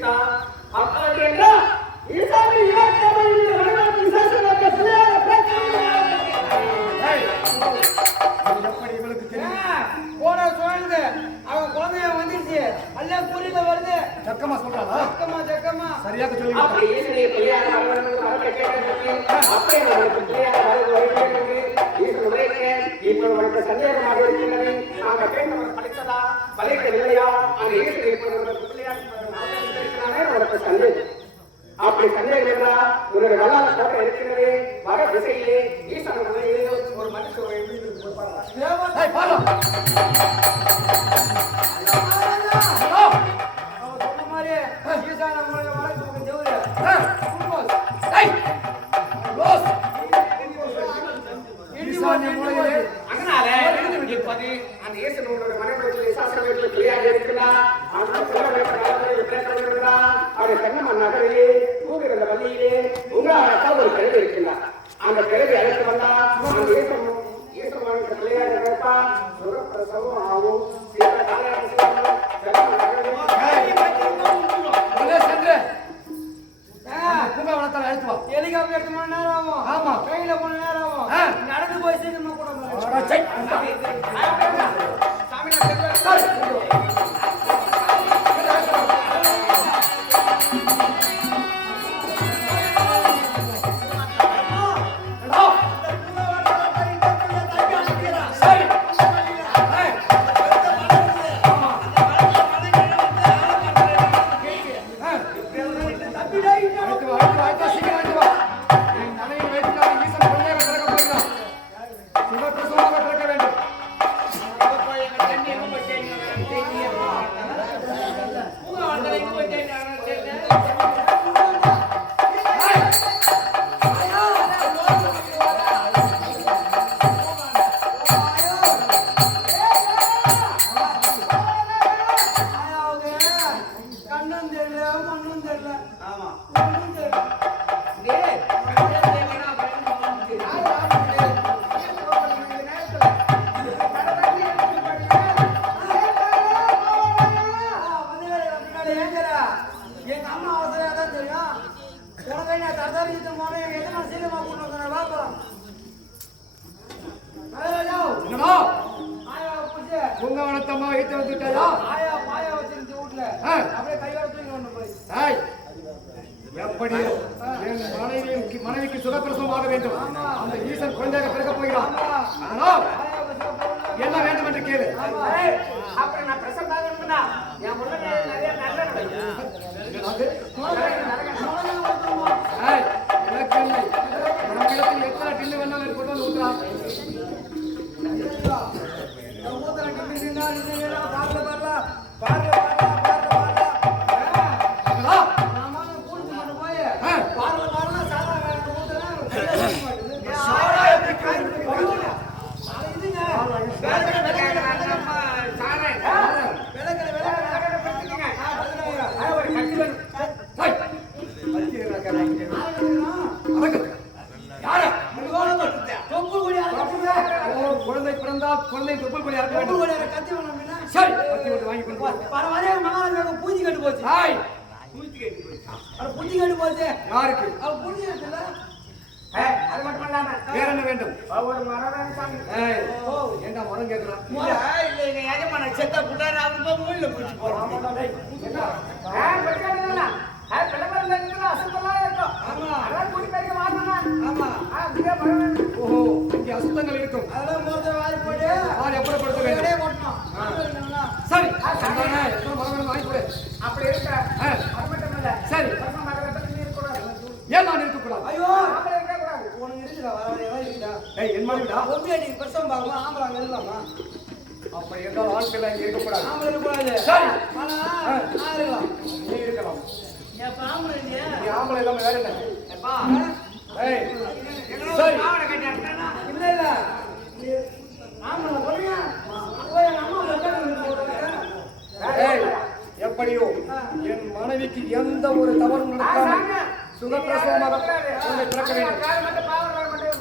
விட்டார் அப்படி என்றால் இசாமி இவர் தமிழில் வடநாட்டு விசேஷமாக புரியாத எப்படி இவளுக்கு தெரியும்? போன சொல்லுது அவன் சரியாக சொல்லி சந்தேகப்பட்ட சந்தேகம் அப்படி சந்தேகம் என்றால் உன்னுடைய வல்லாத கோட்டை இருக்கிறது திசையிலே ஒரு மனுஷன் எழுதி அதனால இப்போது அந்த இயேசுனோட மனநிலையில் சாஸ்திரத்தில் கிளியாக இருக்கிறா அவருடைய கண்ணம் நகரிலே கூறுகிற வழியிலே உங்களாக ஒரு கிழவி இருக்கிறார் அந்த கிழவி அழைத்து வந்தா அந்த இயேசம் இயேசுமான கிளியாக இருப்பா சுரப்பிரசவம் ஆகும். நடத்துவோம் ஹெலிகாப்டர் எடுத்து மணி நேரம் ஆகும். ஆமா. கையில மணி நேரம் ஆகும். நடந்து போய் சேர்ந்து கூட சாமி வச்சிருக்கீங்களா உங்க வனத்தம்மா வீட்டு வச்சுட்டா எப்படி? மனைவிக்கு சுகப்பிரசவம் ஆக வேண்டும். அந்த ஈசன் குழந்தையாக பிறக்க போகிறான். என்ன வேண்டும் என்று கேளு. அப்புறம் நான் பிரசவம் ஆகணும்னா என் முன்னாடி நிறைய நல்ல தோல்விடா பொம்பளை பிரசவம் பார்க்கணும் ஆம்பளை அங்க இருக்கலாமா அப்படி இருந்தால் ஆட்கள் அங்கே இருக்கக்கூடாது. ஆம்பளை இருக்கக்கூடாது. சரி. ஆனா நான் இருக்கலாம் நீ இருக்கலாம். எப்ப ஆம்பளை இல்லையா? நீ ஆம்பளை இல்லாம வேற என்ன? எப்பா ஏய். சரி. இல்ல இல்ல. நீ ஆம்பளை சொல்லுங்க போய் அம்மா ஏய் எப்படியோ என் மனைவிக்கு எந்த ஒரு தவறும் நடக்காமல் சுகப்பிரசவமாக பிறக்க வேண்டும்.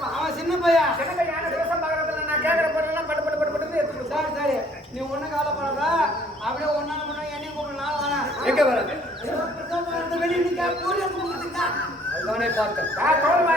அவன் சின்ன பையன் எனக்கு ஞான தோஷம் பார்க்கறதுல நான் கேட்கிற பொருளெல்லாம் பட்டு பட்டு பட்டு பட்டு எடுத்துட்டு சரி சரி. நீ ஒண்ணும் கவலைப்படாத. அப்படியே ஒன்னால முன்னா என்னையும் கூப்பிடு நான் வரேன். எங்க வர? ஏதோ பிரசவம் பார்க்கறது வெளியே கூலி எடுத்து கொடுத்துட்டா அதுதானே பார்த்தேன். வா, தோல்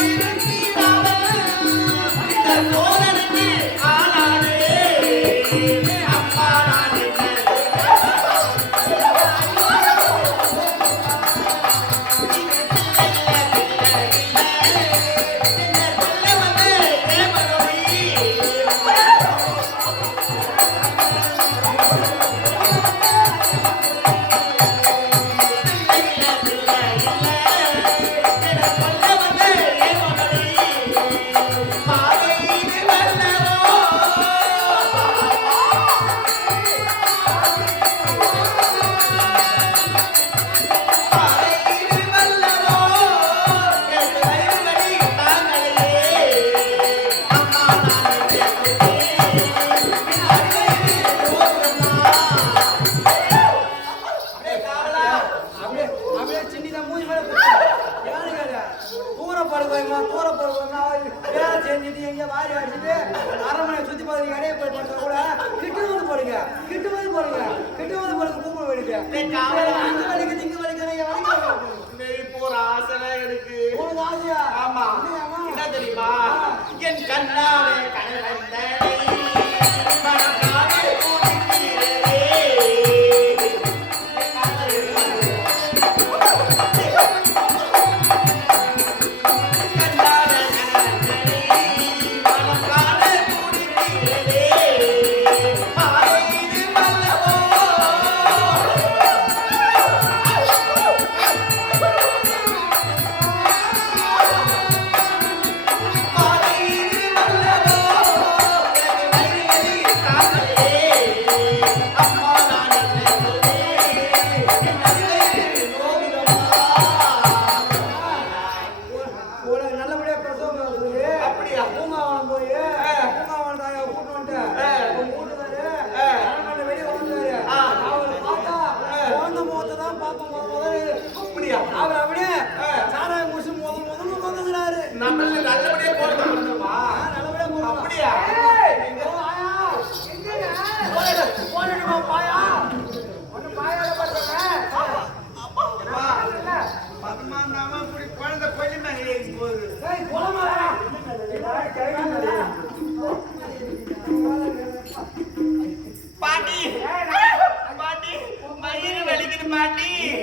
வாயா. சரி. นี่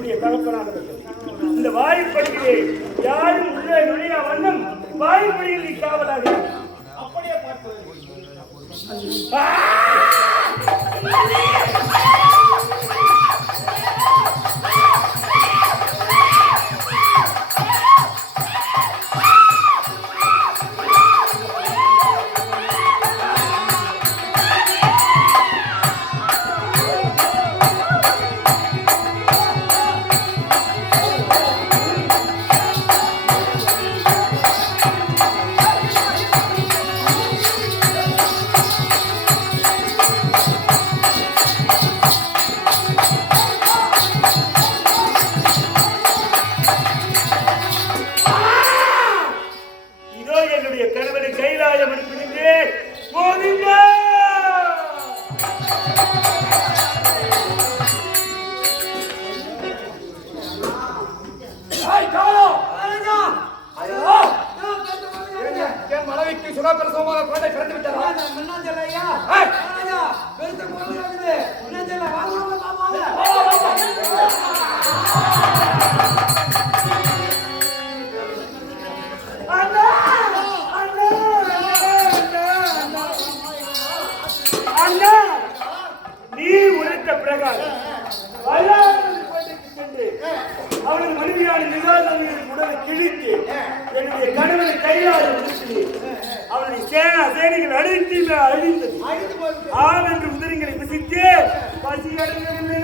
என்னுடைய தகப்பனாக இந்த வாயுப்படியிலே யாரும் உள்ளே நுழைய வண்ணம் வாயுப்படியில் நீ காவலாக அப்படியே பார்ப்பது கைலாயம் அனுப்பினேன் போதுமா மனைவிக்கு சுகாதார சோமான குழந்தை பிறந்து விட்டாரா மேனிகள் அழித்து அழிந்து ஆள் என்று உதிரங்களை விசித்து பசி அடைகிறது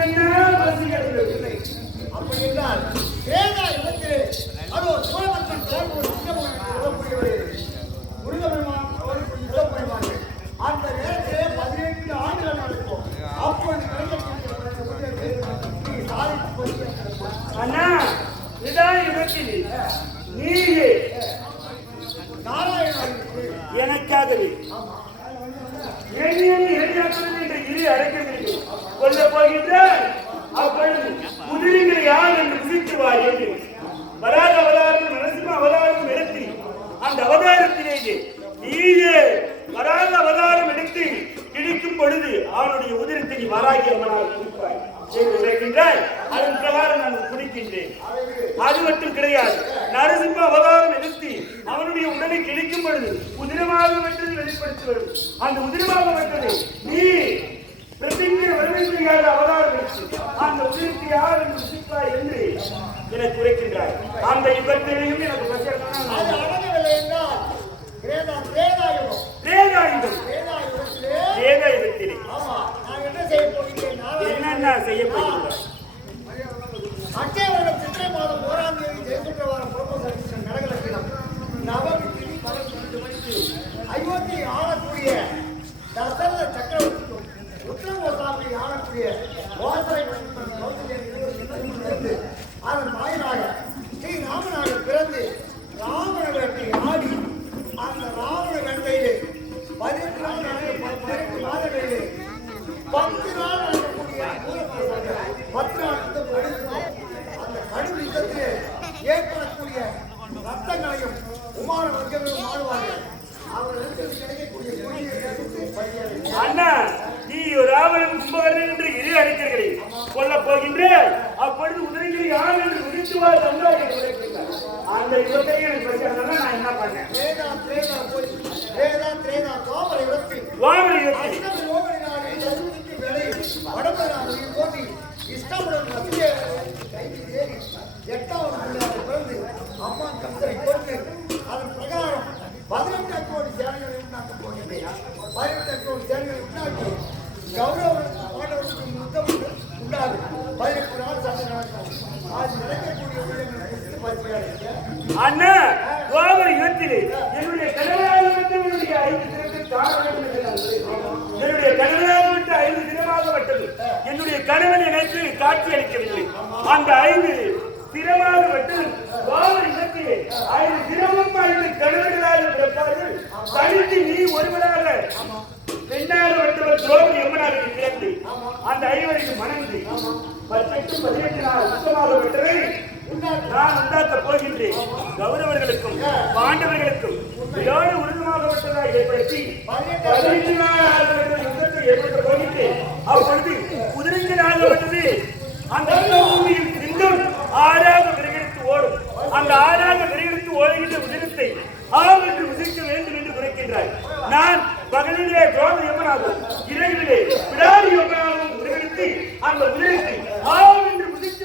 வெட்டது வெளிப்படுத்தி வரும் அந்த உதிரமாக வெட்டது நீ பிரசிங்க வரவேற்கிறார் அவதாரம் எடுத்து அந்த உதிரத்தை யார் என்று விசிப்பாய் என்று எனக்கு உரைக்கின்றாய். அந்த யுகத்திலேயும் எனக்கு அடங்கவில்லை என்றால் செய்ய போகிறேன் என்னென்ன செய்ய போகிறீர்கள் அச்சய வருடம் சித்திரை மாதம் ஓராம் தேதி ஜெயசுப்பிரவாரம் புறப்பட்டு நடக்கலட்சணம் நவமி திதி பதினெட்டு மணிக்கு அயோத்தியை ஆளக்கூடிய தசரத சக்கரவர்த்திக்கும் உத்தரகோசாமி ஆளக்கூடிய வாசலை இருந்து அதன் வாயிலாக ஸ்ரீ ராமனாக பிறந்து ராவண வேட்டை ஆடி அந்த ராவண வேட்டையிலே பதினெட்டு நாள் பதினெட்டு மாதங்களிலே பத்து நாள் நடக்கக்கூடிய பத்து நாள் யுத்தம் நடக்கும். அந்த கடும் யுத்தத்திலே ஏற்படக்கூடிய ரத்தங்களையும் குமார வர்க்கங்களும் ஆடுவார்கள் அவர்களுக்கு கிடைக்கக்கூடிய குடியை எடுத்து பரிகாரம் அண்ணா நீ ராவணன் கும்பகர்ணன் என்று இரு அடிக்கிறீர்களே கொல்ல போகின்றேன் அப்பொழுது உதவிகளை யார் என்று உரைக்கின்றார். அந்த யுகத்தை எனக்கு பிரச்சனை நான் என்ன பண்ணேன்? கோமர யுகத்தில் இஷ்டமுடன் மத்திய கைதி ஏறி எட்டாவது பிள்ளையாக பிறந்து அம்மா கந்தரை கொண்டு அதன் பிரகாரம் பதினெட்டு கோடி சேனைகளை உண்டாக்க போகின்றேன் பதினெட்டு கோடி சேனைகளை உண்டாக்கி கௌரவ பாண்டவர்களுக்கு யுத்தம் உண்டாகும் பதினெட்டு நாள் சண்டை நடக்கும் அது நடக்கக்கூடிய உயிரினங்களை பரிசீலிக்க அண்ணா வாமன யுகத்திலே என்னுடைய கணவனாக விட்டவனுடைய ஐந்து தினத்தை என்னுடைய விட்டு ஐந்து என்னுடைய கணவன் எனக்கு காட்சி அளிக்கவில்லை. அந்த ஐந்து தினமாகப்பட்டது வாமன யுகத்திலே ஐந்து தினமும் ஐந்து கணவர்களாக பிறப்பார்கள். தனித்து நீ ஒருவராக பெண்ணாக வந்தவர் துரோகி எம்மனாக பிறந்து அந்த ஐவருக்கு மணந்து பத்தெட்டு பதினெட்டு நாள் சுத்தமாக விட்டதை நான் உண்டாக்க போகின்றேன். கௌரவர்களுக்கும் பாண்டவர்களுக்கும் ஏழு உருவமாகப்பட்டதாக ஏற்படுத்தி பதினெட்டு நாள் யுத்தத்தை ஏற்படுத்த போகின்றேன். அப்பொழுது குதிரைங்களாக அந்த பூமியில் சிங்கம் ஆறாக விரைகெடுத்து ஓடும். அந்த ஆறாக விரைகெடுத்து ஓடுகின்ற உதிரத்தை ஆம் என்று உதிக்க வேண்டும் என்று உரைக்கின்றாய் நான் பகலிலே துரோக யமனாகவும் இரவிலே பிடாரி யமனாகவும் உருவெடுத்து அந்த உதிரத்தை ஆம் என்று உதித்து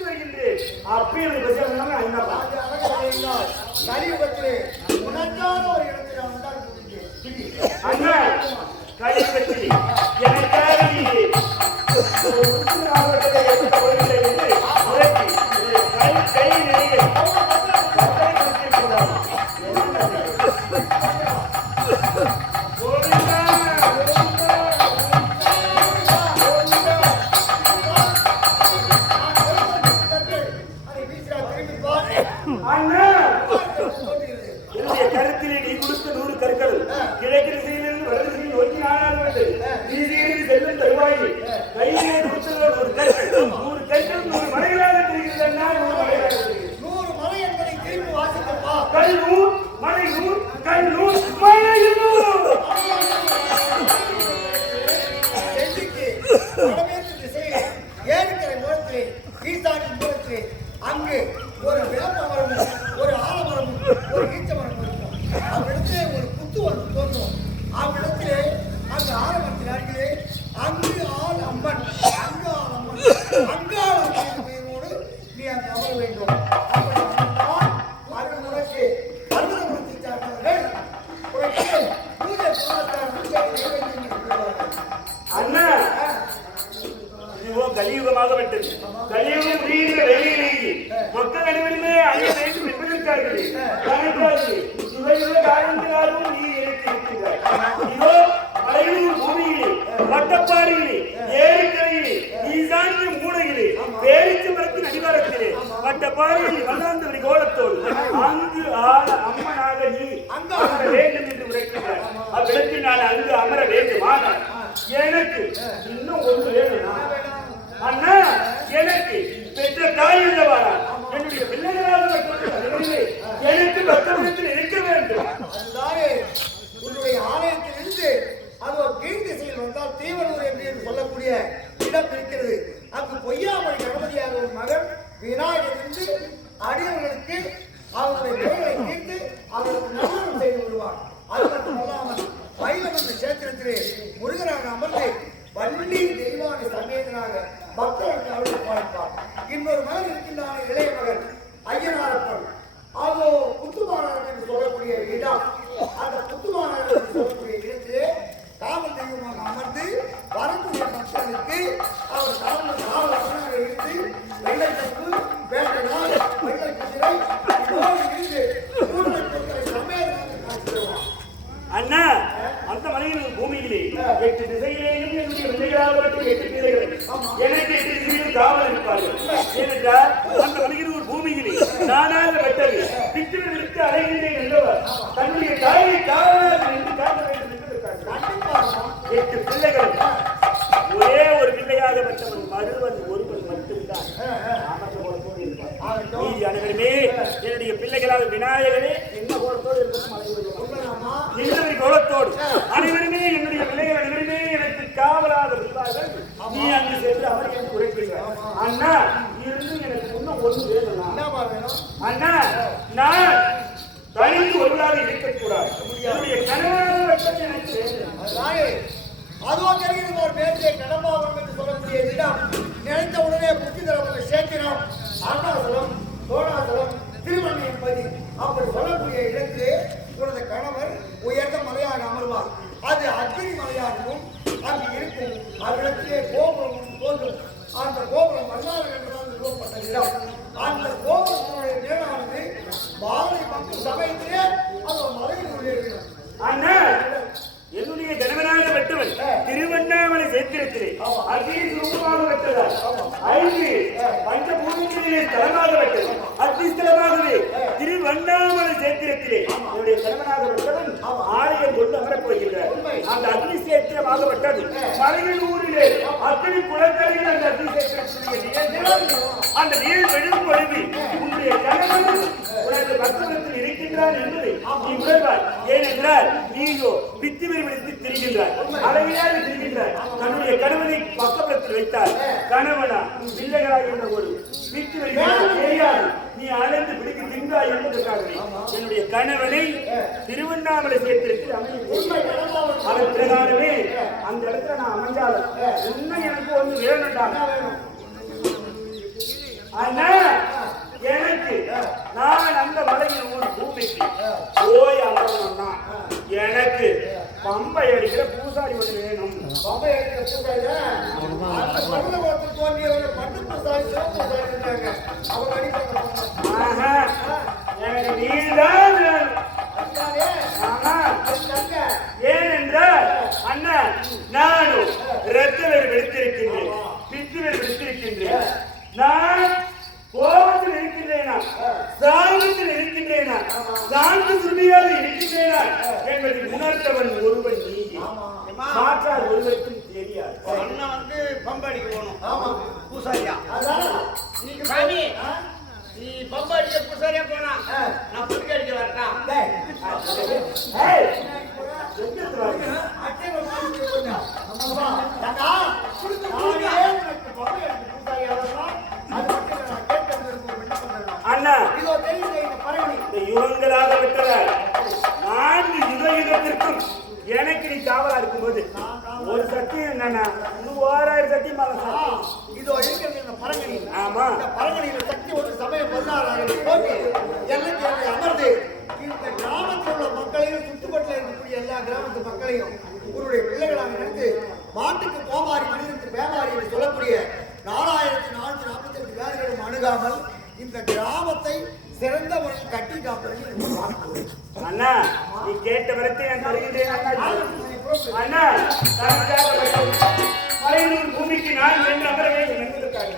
வட்டப்பாறையில் வல்லாந்தவரி கோலத்தோடு அங்கு ஆள அம்மனாக நீ அமர வேண்டும் என்று உரைக்கிறார் அவ்விடத்தில் நான் அங்கு அமர வேண்டும் ஆனால் எனக்கு இன்னும் ஒன்று வேணும்னா அண்ணா எனக்கு பெற்ற தாய் இல்லவாரா என்னுடைய பிள்ளைகளாக எனக்கு பக்கத்தில் இருக்க வேண்டும். உன்னுடைய ஆலயத்திலிருந்து அது கீழ் திசையில் வந்தால் தீவனூர் என்று சொல்லக்கூடிய இடம் இருக்கிறது. அங்கு பொய்யாமொழி கணபதியாக ஒரு மகன் விநாயகர் என்று அடியவர்களுக்கு அவருடைய குறைகளை தீர்த்து அவர்களுக்கு நல்லது செய்து விடுவார் அது மட்டும் அல்லாமல் மயிலம் என்ற கஷேத்திரத்திலே முருகனாக அமர்ந்து வள்ளி தெய்வானை சமேதனாக பக்தர்கள் அவர்கள் பார்ப்பார் இன்னொரு மகன் இருக்கின்றான இளைய மகன் ஐயனாரப்பன் அதோ புத்துமாநகர் என்று சொல்லக்கூடிய இடம் அந்த புத்துமாநகர் என்று சொல்லக்கூடிய இடத்திலே காவல் தெய்வமாக அமர்ந்து வரக்கூடிய பக்தர்களுக்கு அவர் காவல் காவலராக இருந்து வெள்ளை தப்பு வேட்டை நாள் வெள்ளை குதிரை இதோடு இருந்து கூடுதல் பொருட்களை சமேதனாக காட்சி தருவார் அண்ணா அந்த மலையில் பூமியிலே எட்டு திசையிலேயும் என்னுடைய பிள்ளைகளாக எட்டு பிள்ளைகள் எனக்கு எட்டு திசையில் காவல் இருப்பார்கள் ஏனென்றால் அந்த மலையில் ஒரு பூமியிலே நானாக வெட்டது பித்திரு விட்டு அலைகின்றேன் என்றவர் தன்னுடைய தாயை காவலாக நின்று காக்க வேண்டும் என்று இருக்கார்கள். எட்டு பிள்ளைகள் ஒரே ஒரு பிள்ளையாக பெற்றவன் மருவன் ஒருவன் மட்டும்தான் ஆனந்த குலத்தோடு இருப்பான். மீதி அனைவருமே என்னுடைய பிள்ளைகளாக விநாயகரே என்ன கோலத்தோடு இருக்கும் அனைவரும் இன்னொரு கோலத்தோடு அனைவருமே என்னுடைய பிள்ளைகள் அனைவருமே எனக்கு காவலாக இருப்பார்கள் நீ அங்கு சென்று அவர் எனக்கு உரைக்கிறார் அண்ணா இருந்து ஒன்று வேணும்? அண்ணா நான் தனித்து ஒருவராக இருக்கக்கூடாது. என்னுடைய கணவன் எனக்கு வேண்டும் அதுதானே அதோ தெரிகிறது ஒரு பேருடைய கடம்பாவனம் என்று சொல்லக்கூடிய இடம். நினைத்த உடனே புத்தி தரப்பட்ட சேத்திரம் அருணாசலம் சோழாசலம் திருமணி என்பது அப்படி சொல்லக்கூடிய இடத்திலே உனது கணவர் உயர்ந்த மலையாக அமர்வார். அது அக்னி மலையாகவும் அங்கு இருக்கும். அவ்விடத்திலே கோபுரம் தோன்றும். அந்த கோபுரம் மல்லாறு என்றுதான் நிறுவப்பட்ட இடம். அந்த கோபுரத்தினுடைய நிழலானது மாலை மக்கள் சமயத்திலே அந்த மலையில் உள்ளே இருக்கிறது அண்ணா என்னுடைய கணவனாக பெற்றவன் திருவண்ணாமலை சேத்திரத்திலே அதி சுரூபமாக பெற்றதால் ஐந்து பஞ்சபூமிகளிலே தலமாக பெற்றது அத்திஸ்தலமாகவே திருவண்ணாமலை சேத்திரத்திலே என்னுடைய கணவனாக பெற்றவன் ஆலயம் கொண்டு அமரப் போகிறார் அந்த அக்னி சேத்திரமாக மலையில் ஊரிலே அத்தனை குளக்கரையில் அந்த அக்னி சேத்திரத்திலே அந்த நீர் விழுந்து பொழுது உன்னுடைய கணவன் உனது பக்தத்தில் இருக்கிறார் என்பதை நீ உணர்வாய் ஏனென்றால் நீயோ பித்தி விரிவெடுத்து திரிகின்றாய். அழகியாக திரிகின்றாய். தன்னுடைய கணவனை பக்கபலத்தில் வைத்தார் கணவனா பிள்ளைகளாக இருந்த ஒரு பித்தி தெரியாது. நீ அழைந்து பிடிக்க தின்றாய் என்பதற்காக என்னுடைய கணவனை திருவண்ணாமலை சேர்த்திருக்கு அமைய அதன் பிரகாரமே அந்த இடத்துல நான் அமைஞ்சாலும் உண்மை எனக்கு வந்து வேணும்டா. ஆனா எனக்கு நான் அந்த மலையில் ஒரு பூமிக்கு போய் அமரணும்னா எனக்கு பம்பை அடிக்கிற பூசாரி ஒன்று வேணும் பம்பை அடிக்கிற பூசாரியா? அந்த பல்லவத்தில் தோன்றியவர்கள் பட்டு பூசாரி, சிவப்பு பூசாரி இருந்தாங்க. அவங்க. ஆஹா, எனக்கு நீதான் வேணும். அதுதானே? ஆமா அது தங்க. ஏனென்றால் அண்ணா நானும் இரத்த வேறு வெடித்திருக்கின்றேன் பித்து வேறு வெடித்திருக்கின்றேன் நான் கோபத்தில் இருக்கின்றேனா சாந்தத்தில் இருக்கின்றேனா சாந்த சுருதியாக இருக்கின்றேனா என்பதை உணர்ந்தவன் ஒருவன் நீ மாற்றார் ஒருவருக்கும் தெரியாது அண்ணன் வந்து பம்பு அடிக்க போகணும் ஆமா. பூசாரியா அதான். நீங்க சாமி ஆ? நீ பம்பு அடிக்க பூசாரியா போனா நான் புதுக்க அடிக்க வரட்டா டேய், ஏய், எங்க இருந்து வர்றீங்க? அச்சனை வாங்கிட்டு போங்க. ஆமா. தங்கா, நானே உனக்கு பம்பை அடிக்கிற பூசாரியா வரணும். அது மட்டும் இல்ல, நான் கேட்டு வந்திருக்கும் ஒரு விண்ணப்பம் தரணும். அண்ணா இதோ தெரியுது இந்த பறவை இந்த யுகங்களாக விட்டதால் நான்கு யுக யுகத்திற்கும் காவலா இருக்கும்போது ஒரு சத்தியம் என்னன்னா ஓராயிரம் சத்தியம் மேல சத்தியம். இதோ இருக்கிறது இந்த பரங்கனி ஆமா. இந்த பரங்கனியில சக்தி ஒரு சமயம் பதினாறாயிரம் போட்டு எல்லைக்கு எல்லை அமர்ந்து இந்த கிராமத்தில் உள்ள மக்களையும் சுற்றுப்பட்டில் இருக்கக்கூடிய எல்லா கிராமத்து மக்களையும் உங்களுடைய பிள்ளைகளாக நினைத்து மாட்டுக்கு கோமாரி மனிதனுக்கு பேமாரி என்று சொல்லக்கூடிய நாலாயிரத்தி நானூத்தி நாற்பத்தி எட்டு வேலைகளும் அணுகாமல் இந்த கிராமத்தை சிறந்த முறையில் கட்டி காப்பதில் அண்ணா நீ கேட்ட வரத்தை நான் தருகின்றேன் அண்ணா. மலையூர் பூமிக்கு நான் சென்று அமர வேண்டும் என்பதற்காக.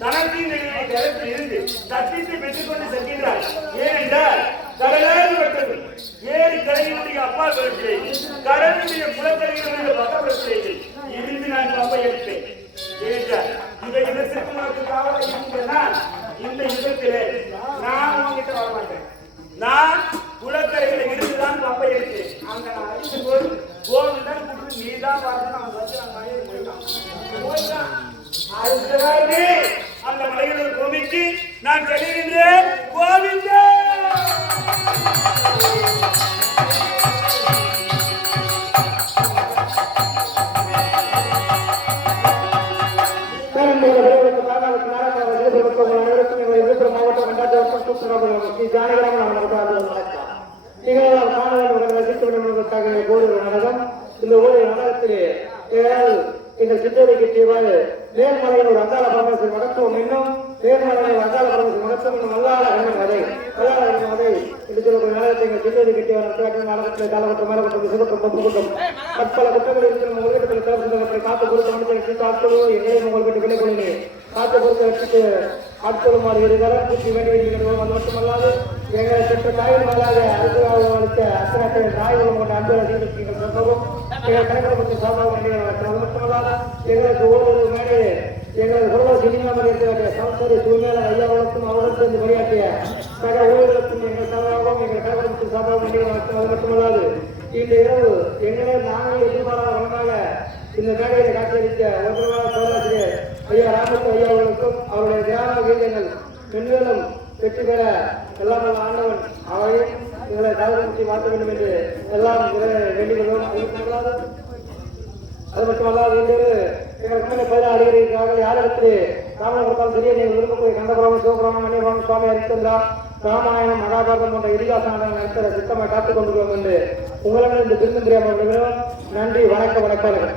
தனக்கு நிலையை இருந்து தப்பித்து பெற்றுக்கொண்டு செல்கின்றார். ஏனென்றால் கரையினுடைய அப்பா கருத்திலே கடலுடைய குலக்கரையினுடைய பக்கபலத்திலே நான் பம்பை எடுப்பேன். ஏனென்றால் இந்த யுகத்திற்கு உனக்கு இருந்தேன்னா இந்த யுகத்திலே நான் குளக்கரையில இருந்துதான் பம்பை எடுத்தேன். அங்க நான் அடிக்கும் போய் கோவிந்தன் கூப்பிட்டு நீ தான் வரணும் அவன் வச்சு அந்த மலையை போயிட்டான். போயிட்டான். அடுத்ததாகவே அந்த மலையில் பூமிக்கு நான் செல்கின்றேன். கோவிந்தே! இந்த கிட்டியவாறு ஒரு அங்காள மகத்துவம் இன்னும் நேர்மலையில் அங்காள பரமேஸ்வரி மகத்துவம் இன்னும் வல்லாள கண்ணன் வல்லாள கண்ணன் என்று சொல்லக்கூடிய நாடகத்தை காலகட்டம் மேலகட்டம் கூட்டம் பற்பல குற்றங்கள் இருக்கிற உங்கள் கலந்து காத்து கொடுத்த மனிதனுக்கு காத்துள்ளோ எங்களையும் உங்கள் வீட்டு விலை கொள்ளுங்க காத்து கொடுத்த வச்சுட்டு ஆட்களுமாறு இருதரம் பூச்சி வேண்டியிருக்கிறோம் மட்டுமல்லாது எங்களை சென்ற தாயின் மேலாக அடுத்ததாக அத்தனை நாய்களும் கொண்ட அன்பு ரசிகர்கள் சொன்னவும் எங்கள் கணக்கு சார்பாக எங்களுக்கு ஒவ்வொரு மேடையே எங்களது குரல சினிமாவில் இருக்கிற சமஸ்தரி சூழ்நிலை ஐயாவுக்கும் அவருடன் சேர்ந்து பணியாற்றிய சக ஊழலுக்கும் எங்கள் சார்பாகவும் எங்கள் கணக்கு சார்பாக அது மட்டுமல்லாது இந்த இரவு நாங்கள் எதிர்பாராத இந்த மேடையை காட்சியளித்த ஒன்றுமான பேராசிரியர் ஐயா ராமத்து ஐயா அவர்களுக்கும் அவருடைய கிராம வீரர்கள் வெற்றி பெற எல்லாம் நல்ல ஆண்டவன் அவரே எங்களை தகவல்படுத்தி மாற்ற வேண்டும் என்று எல்லாம் வேண்டிக் அது மட்டுமல்லாது அது மட்டுமல்லாது இன்று எங்கள் கண்ணனை பயிர அறிகிறீர்கள் யாரிடத்திலே ராமன் கொடுத்தாலும் சரியே நீங்கள் விரும்பக்கூடிய கந்தபுரம் சிவபுராணம் மணிபுரம் சுவாமி ஹரிச்சந்திரா ராமாயணம் மகாபாரதம் போன்ற இதிகாச நடத்த சித்தமாக காத்துக் கொண்டிருக்கிறோம் என்று உங்களிடம் இந்த திரும்ப தெரியாமல் நன்றி வணக்கம் வணக்கம்